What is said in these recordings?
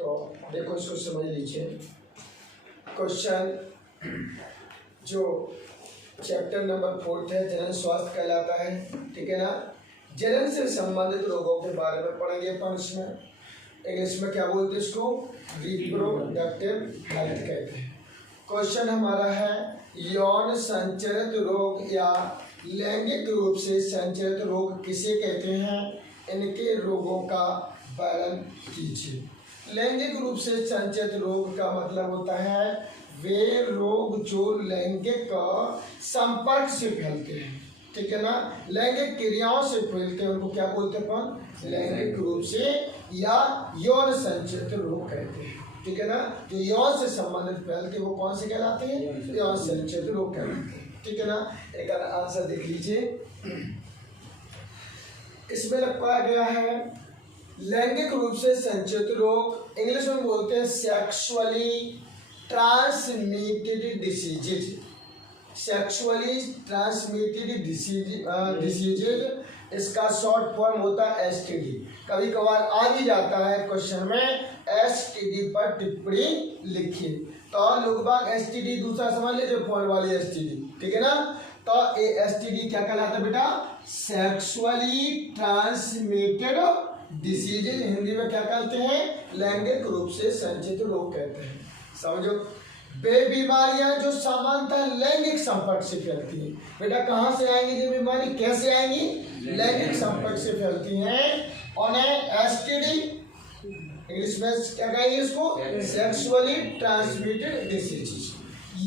तो देखो इसको समझ लीजिए। क्वेश्चन जो चैप्टर नंबर 4 है, जनन स्वास्थ्य कहलाता है, ठीक है ना। जनन से संबंधित रोगों के बारे में पढ़ेंगे अपन। इसमें इंग्लिश में क्या बोलते हैं इसको, रिप्रोडक्टिव हेल्थ कहते हैं। क्वेश्चन हमारा है यौन संचरित रोग या लैंगिक रूप से संचरित रोग किसे कहते हैं, इनके रोगों का वर्णन कीजिए। लैंगिक रूप से संचरित रोग का मतलब होता है वे रोग जो लैंगिक संपर्क से फैलते हैं, ठीक है ना, लैंगिक क्रियाओं से फैलते हैं, उनको क्या बोलते हैं अपन, लैंगिक रूप से या यौन संचरित रोग कहते हैं, ठीक है ना। जो यौन से संबंधित फैलते हैं वो कौन से कहलाते हैं, यौन संचरित रोग कहलाते हैं, ठीक है ना। एक आंसर देख लीजिए, इसमें लिखा गया है लैंगिक रूप से संचरित रोग, इंग्लिश में बोलते हैं sexually transmitted diseases. Sexually transmitted diseases, इसका शॉर्ट फॉर्म होता है एसटीडी। कभी कभार आ भी जाता है क्वेश्चन में, एसटीडी पर टिप्पणी लिखिए, तो लोग बाग एसटीडी दूसरा समझ लेते, फोन वाली एसटीडी, ठीक है ना। तो ये एसटीडी क्या कहलाता है बेटा, सेक्सुअली ट्रांसमिटेड डिसीजेज, हिंदी में क्या कहते हैं, लैंगिक रूप से संचरित रोग कहते हैं। समझो, वे बीमारियां जो सामान्यतः लैंगिक संपर्क से फैलती हैं। बेटा कहाँ से आएंगी ये बीमारी, कैसे आएंगी, लैंगिक संपर्क से फैलती हैं। उन्हें एसटीडी, इंग्लिश में क्या कहेंगे इसको, सेक्सुअली ट्रांसमिटेड डिसीजेज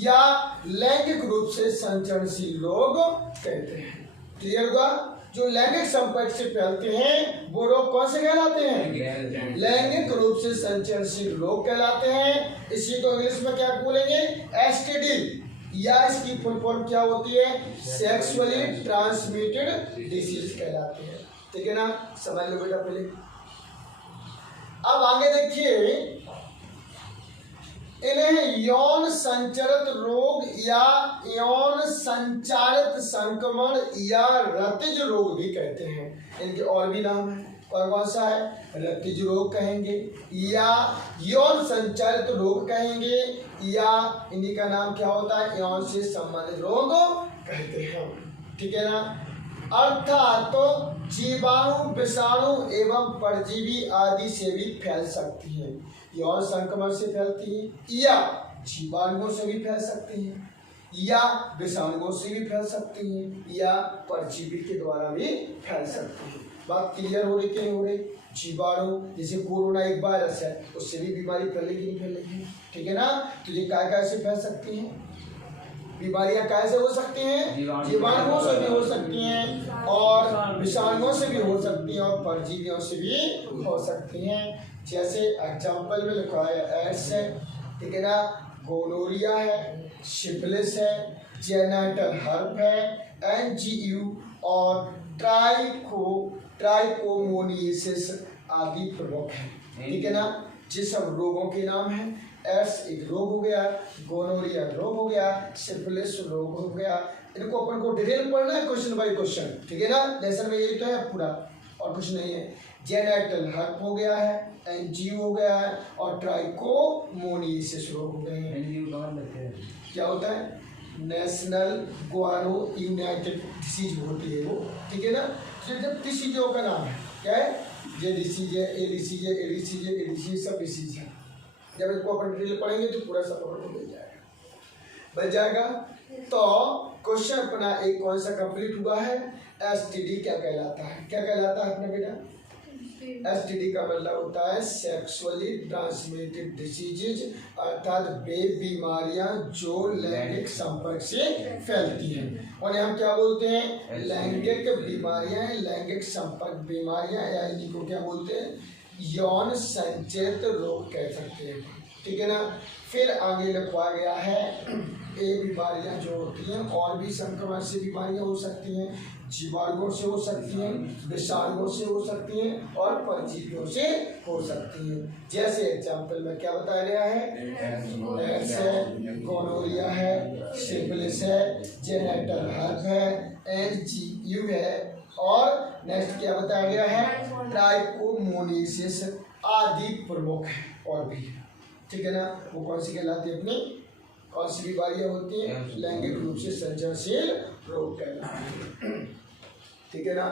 या लैंगिक रूप से संचरणशील रोग कहते हैं। क्लियर हुआ। जो लैंगिक संपर्क से फैलते हैं वो रोग कौन से कहलाते हैं, लैंगिक रूप से संचरणशील रोग कहलाते हैं। इसी को इंग्लिश में क्या बोलेंगे, एसटीडी, या इसकी फुल फॉर्म क्या होती है, सेक्सुअली ट्रांसमिटेड डिसीज कहलाती है, ठीक है ना। समझ लो बेटा पहले। अब आगे देखिए, इन्हें यौन संचरित रोग या यौन संचारित संक्रमण या रतिज रोग भी कहते हैं। इनके और भी नाम है, और कौन सा है, रतिज रोग कहेंगे या यौन संचारित रोग कहेंगे, या इन्हीं का नाम क्या होता है, यौन से संबंधित रोग कहते हैं, ठीक है ना। अर्थात तो जीवाणु, विषाणु एवं परजीवी आदि से भी फैल सकती है। यौन संक्रमण से फैलती है, या जीवाणुओं से भी फैल सकती है, या विषाणुओं से भी फैल सकती है, या परजीवी के द्वारा भी फैल सकती है। बात क्लियर हो रही कि नहीं हो रही। जीवाणु जैसे कोरोना एक वायरस है, उससे भी बीमारी फैलेगी नहीं फैलेगी, ठीक है ना। तो ये काय से फैल सकती हैं, बीमारियां कैसे हो सकती हैं, जीवाणुओं से भी हो सकती हैं, और विषाणुओं से भी हो सकती हैं, और परजीवियों से भी हो सकती हैं। जैसे एग्जाम्पल में लिखा है एड्स है, ठीक है ना, गोनोरिया है, सिफिलिस है, जेनिटल हर्प है, एनजीयू और ट्राइकोमोनियासिस आदि प्रमुख हैं, ठीक है ना। जिस सब रोगों के नाम हैं, एड्स एक रोग हो गया, गोनोरिया रोग हो गया, सिफिलिस रोग हो गया। इनको अपन को डिटेल पढ़ना है क्वेश्चन बाय क्वेश्चन, ठीक है ना। लेसन में यही तो है पूरा, और कुछ नहीं है। जेनिटल हर्प हो गया है, एनजीयू हो गया है, और ट्राइकोमोनियासिस रोग हो गए हैं। क्या होता है, नेशनल ग्वानो यूनाइटेड डिसीज होती है वो, ठीक है ना। जब डिसीजों का नाम है क्या है, जे डिसीज है, ए डिसीज है, ए डिसीज है, ए डिसीज, सब डिसीज है। जब इसको अपन डिटेल पढ़ेंगे तो पूरा सब अपन को मिल जाएगा, बन जाएगा। तो क्वेश्चन अपना एक कौन सा कंप्लीट हुआ है, एसटीडी क्या कहलाता है, क्या कहलाता है अपना बेटा, एसटीडी का मतलब होता है सेक्सुअली ट्रांसमिटेड डिसीजेज, अर्थात वे बीमारियां जो लैंगिक संपर्क से फैलती हैं। और हम क्या बोलते हैं, लैंगिक बीमारियां, लैंगिक संपर्क बीमारियां, या इनको क्या बोलते हैं, यौन संचरित रोग कह सकते हैं, ठीक है ना। फिर आगे लिखवा गया है ये बीमारियां जो होती हैं, और भी संक्रमण से बीमारियां हो सकती हैं, जीवाणुओं से हो सकती हैं, विषाणुओं से हो सकती हैं, और परजीवियों से हो सकती हैं। जैसे एग्जाम्पल में क्या बताया गया है, एड्स है, गोनोरिया है, सिफिलिस है, जेनिटल हर्प है, एनजीयू है, और नेक्स्ट क्या बताया गया है, ट्राइकोमोनेसिस आदि प्रमुख है और भी, ठीक है ना। वो कौन सी कहलाती है अपनी, कौन सी बीमारियां होती हैं, लैंगिक रूप से संचारशील रोग कहलाते हैं, ठीक है ना।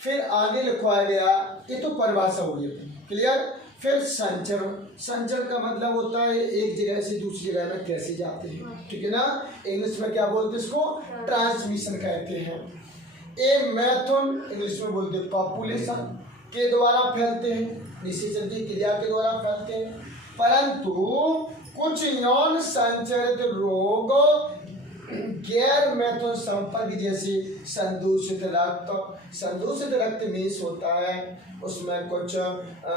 फिर आगे लिखवाया गया, ये तो परिभाषा हो गई, क्लियर। फिर संचरण, संचरण का मतलब होता है एक जगह से दूसरी जगह में कैसे जाते हैं, ठीक है ना। इंग्लिश में क्या बोलते हैं इसको, ट्रांसमिशन कहते हैं। ए मैथन इंग्लिश में बोलते हैं पॉपुलेशन के द्वारा फैलते हैं, निषेचन की क्रिया के द्वारा फैलते हैं। परंतु कुछ यौन संचरित रोग गैर मैथुन संपर्क जैसे संदूषित रक्त, संदूषित रक्त मीन्स होता है उसमें कुछ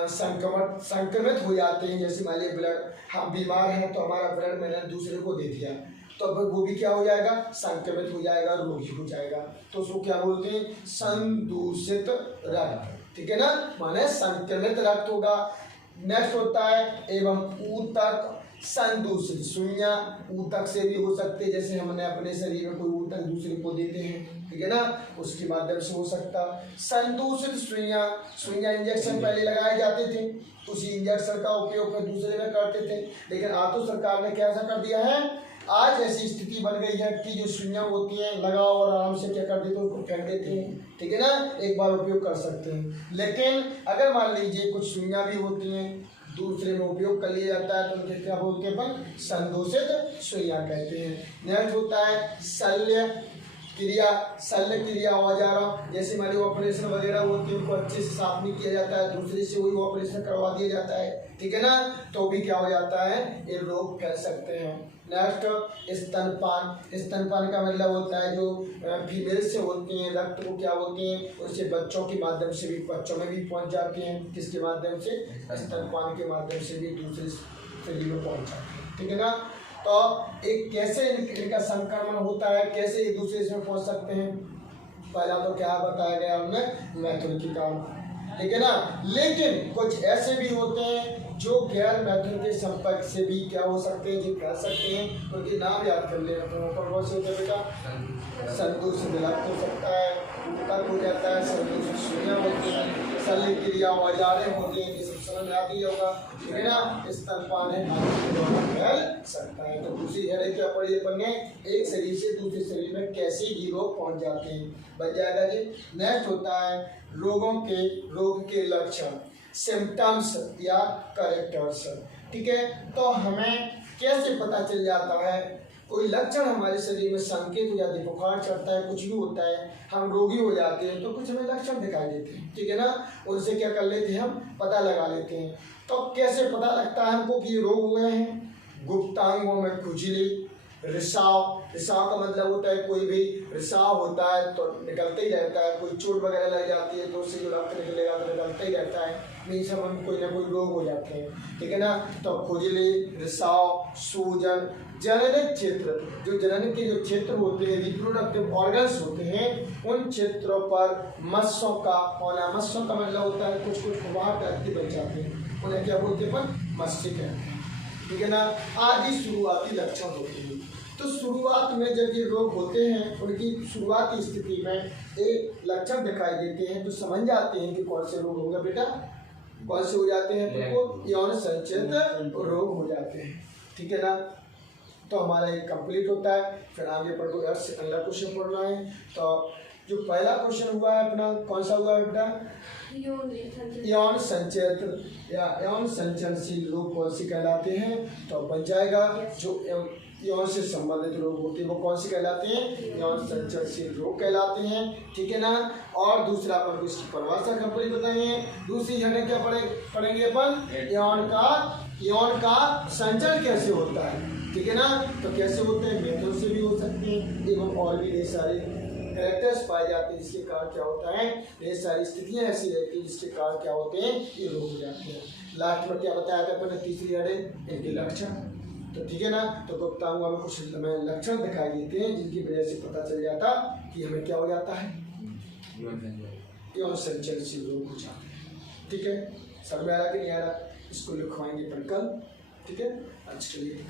संक्रमित हो जाते हैं, जैसे मान लीजिए ब्लड, हम बीमार हैं तो हमारा ब्लड मैंने दूसरे को दे दिया तो अब वो भी क्या हो जाएगा, संक्रमित हो जाएगा, रोगी हो जाएगा, तो उसको क्या बोलते हैं, संदूषित रक्त, ठीक है ना, माने संक्रमित रक्त होगा। नेक्स्ट होता है एवं ऊतक संदूषित सुइयां, ऊतक से भी हो सकते हैं, जैसे हमने अपने शरीर में कोई ऊतक दूसरे को देते हैं, ठीक है ना, उसके माध्यम से हो सकता। संदूषित सुइयां, सुइयां इंजेक्शन पहले लगाए जाते थे, उसी इंजेक्शन का उपयोग फिर दूसरे में करते थे, लेकिन आज तो सरकार ने कैसा कर दिया है, आज ऐसी स्थिति बन गई है कि जो सुइयां होती हैं लगाओ और आराम से क्या कर देते हैं, उसको फेंक देते हैं, ठीक है ना, एक बार उपयोग कर सकते हैं। लेकिन अगर मान लीजिए कुछ सुइयां भी होती हैं दूसरे में उपयोग कर लिया जाता है तो उनके क्या बोलते हैं अपन, संदूषित सुइयां कहते हैं। नेक्स्ट होता है शल्य क्रिया, शल्य क्रिया औजारों, जैसे मान लीजिए ऑपरेशन वगैरह होती है उनको अच्छे से साफ नहीं किया जाता है, दूसरे से वही ऑपरेशन करवा दिया जाता है, ठीक है ना, तो भी क्या हो जाता है, ये रोग फैल सकते हैं। नेक्स्ट स्तनपान, स्तनपान का मतलब होता है जो फीमेल से होती हैं रक्त को क्या होती हैं, उससे बच्चों के माध्यम से भी, बच्चों में भी पहुंच जाती हैं, किसके माध्यम से, स्तनपान के माध्यम से भी दूसरे शरीर में पहुंच जाती है, ठीक है ना। तो एक कैसे इनका संक्रमण होता है, कैसे एक दूसरे से पहुंच सकते हैं, पहला तो क्या बताया गया हमने, मैथुन की काम, ठीक है ना। लेकिन कुछ ऐसे भी होते हैं जो गैर मैथुन के संपर्क से भी क्या हो सकते हैं, जो फैल सकते हैं, उनके नाम याद कर लेना। तो बहुत से होते बेटा, संदूषित रक्त हो सकता है, ऊतक हो जाता है, संदूषित सुइयां होती हैं, शल्य क्रिया औजारें होती हैं, ये सब समझ में आती होगा, ठीक है ना। स्तनपान है फैल सकता है। तो दूसरी हेड क्या पड़ी अपन ने, एक शरीर से दूसरे शरीर में कैसे भी रोग पहुंच जाते हैं, बच जाएगा जी। नेक्स्ट होता है रोग के लक्षण, सिम्टम्स या कैरेक्टर्स, ठीक है। तो हमें कैसे पता चल जाता है, कोई लक्षण हमारे शरीर में संकेत हो जाते हैं, बुखार चढ़ता है, कुछ भी होता है, हम रोगी हो जाते हैं तो कुछ हमें लक्षण दिखाई देते हैं, ठीक है ना, उनसे क्या कर लेते हैं, हम पता लगा लेते हैं। तो कैसे पता लगता है हमको कि रोग हो गए हैं, गुप्तांगों में खुजली, रिसाव, रिसाव का मतलब होता है कोई भी रिसाव होता है तो निकलते ही रहता है, कोई चोट वगैरह लग जाती है तो उससे जो रक्त निकलेगा तो निकलता ही रहता है, मीन्स हम कोई ना कोई रोग हो जाते हैं, ठीक है ना। तो खुजली, रिसाव, सूजन, जननिक क्षेत्र, जो जनन के जो क्षेत्र होते हैं, रिप्रोडक्टिव ऑर्गन्स होते हैं, उन क्षेत्रों पर मस्सों का होना, मस्सों का मतलब होता है कुछ कुछ प्रभाव टाइप के बन जाते हैं, उन्हें क्या बोलते हैं अपन, मस्से कहते हैं, ठीक है ना। आदि शुरुआती लक्षण होते हैं। तो शुरुआत में जब ये रोग होते हैं, उनकी शुरुआती स्थिति में एक लक्षण दिखाई देते हैं तो समझ जाते हैं कि कौन से रोग होगा बेटा, कौन से हो जाते हैं, तो यौन संचित रोग हो जाते हैं, ठीक है ना। तो हमारा एक कंप्लीट होता है, फिर आगे पर कोई अगला क्वेश्चन पढ़ना है। तो जो पहला क्वेश्चन हुआ है अपना, कौन सा हुआ है बेटा, यौन संचित या यौन संचरणशील रोग कौन सी कहलाते हैं, तो बन जाएगा जो यौन से संबंधित रोग होते हैं वो कौन से कहलाते हैं, यौन संचरणशील रोग कहलाते हैं, ठीक है ना। और दूसरा अपन को इसकी परिभाषा कंप्लीट बताएंगे। दूसरी हेडिंग क्या पढ़ेंगे अपन, यौन का संचरण कैसे होता है, ठीक है ना। तो कैसे होते हैं, मेथड से भी हो सकते हैं, एवं और भी ढेर सारे कैरेक्टर्स पाए जाते हैं जिसके कारण क्या होता है, ढेर सारी स्थितियां ऐसी रहती हैं जिसके कारण क्या होते हैं, ये रोग हो जाते हैं। लास्ट में क्या बताया था अपने, तीसरी हेडिंग इनके लक्षण, तो ठीक है ना। तो गुप्तांगों में कुछ हमें लक्षण दिखाई देते हैं जिनकी वजह से पता चल जाता कि हमें क्या हो जाता है, यौन संचरणशील रोग हो जाते हैं, ठीक है। समझ में आ रहा कि नहीं आ रहा, इसको लिखवाएंगे अपन कल, ठीक है। आज के लिए